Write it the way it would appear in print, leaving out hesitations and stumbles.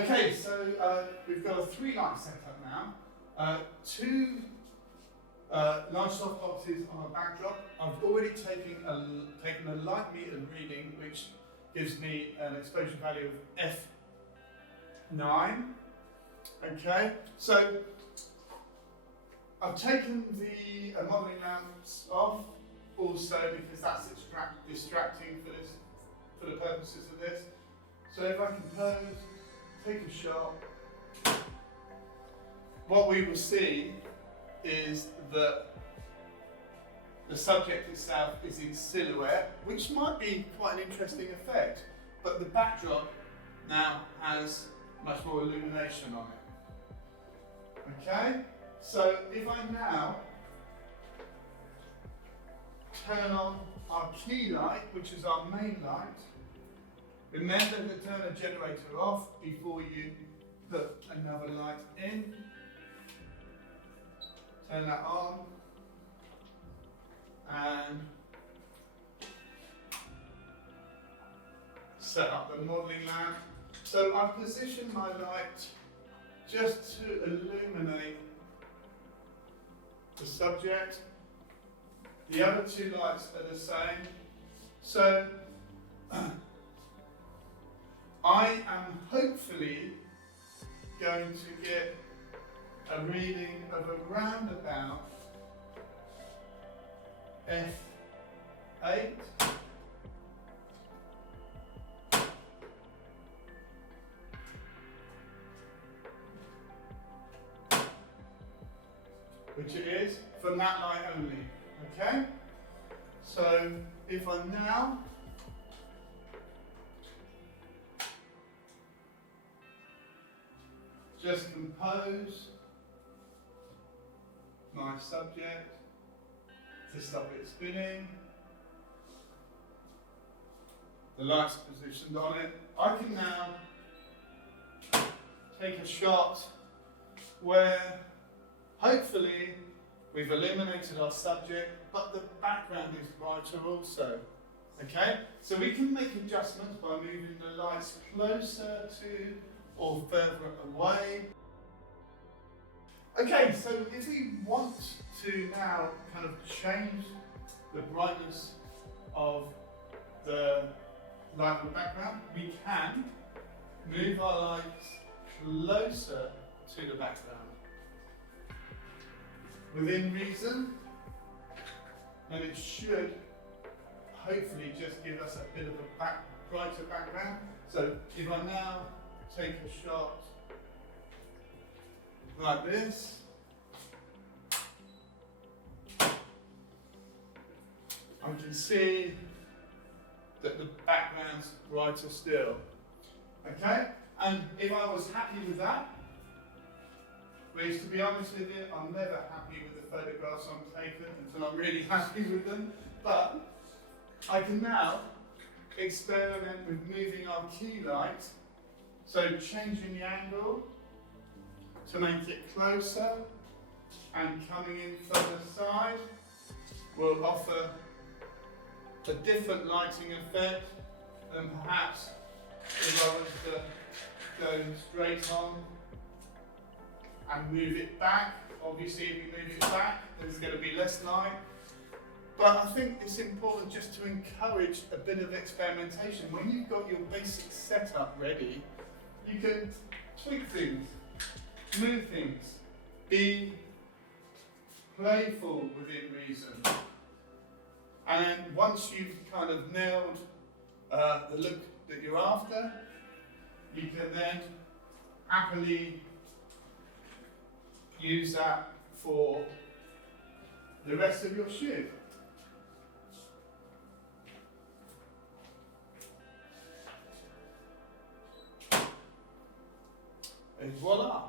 Okay, so we've got a 3-light setup now. Two large soft boxes on a backdrop. I've already taken a light meter reading, which gives me an exposure value of F9. Okay, so I've taken the modelling lamps off also because that's distracting for the purposes of this. So if I compose, take a shot, what we will see is that the subject itself is in silhouette, which might be quite an interesting effect, but the backdrop now has much more illumination on it. Okay, so if I now turn on our key light, which is our main light, remember to turn the generator off before you put another light in. Turn that on and set up the modelling lamp. So I've positioned my light just to illuminate the subject. The other two lights are the same. So I am hopefully going to get a reading of around about F8. Which it is from that light only, okay? So if I now just compose my subject to stop it spinning, the light's positioned on it, I can now take a shot where hopefully we've illuminated our subject, but the background is brighter also. Okay, so we can make adjustments by moving the lights closer to or further away. Okay, so if we want to now kind of change the brightness of the light in the background, we can move our lights closer to the background. Within reason, and it should hopefully just give us a bit of a brighter background. So if I now take a shot like this, I can see that the background's brighter still. Okay? And if I was happy with that, which to be honest with you, I'm never happy with the photographs I'm taking until I'm really happy with them, but I can now experiment with moving our key light, so changing the angle to make it closer and coming in from the side will offer a different lighting effect than perhaps if I was to go straight on and move it back. Obviously if we move it back there's going to be less light, but I think it's important just to encourage a bit of experimentation. When you've got your basic setup ready, you can tweak things, move things, be playful within reason. And then once you've kind of nailed the look that you're after, you can then happily use that for the rest of your shoot. And voila!